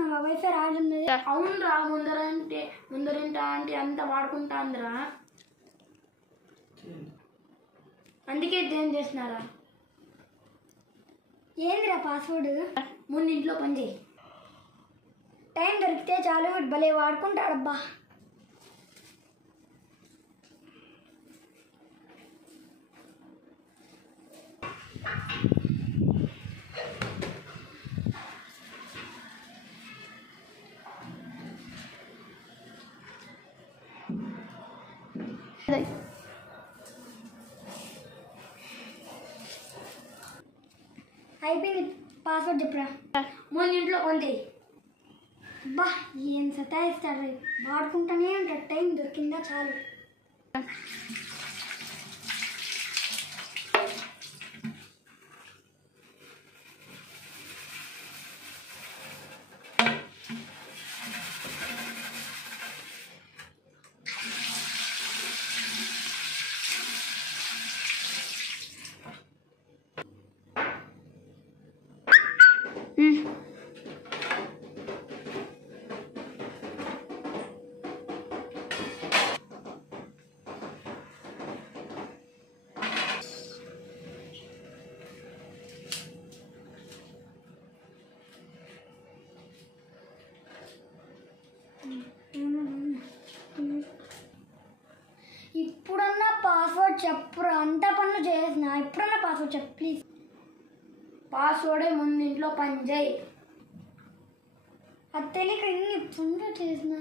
వాడుకుంటున్నావా wifi రాజున్నది? అవునరా, ముందరింటా అంటే అంతా వాడుకుంటాందిరా, అందుకే ఏం చేసినారా. ఏందిరా పాస్వర్డ్? ముందు ఇంట్లో పని చేయి. టైం దొరికితే చాలు వీడు భలే వాడుకుంటాడబ్బా. అయిపోయింది, పాస్వర్డ్ చెప్పురా. ముందు ఇంట్లో పని చేయి. అబ్బా ఏం సతాయిస్తాడు, వాడుకుంటానే ఉంటాడు. టైం దొరికిందా చాలు. ఇప్పుడన్నా పాస్వర్డ్ చెప్పురా, అంత పనులు చేసిన. ఇప్పుడన్నా పాస్వర్డ్ చెప్పు ప్లీజ్. పాస్వర్డే ముందు ఇంట్లో పని చేయి. అది తెలియక ఇన్ని పనులు చేసినా.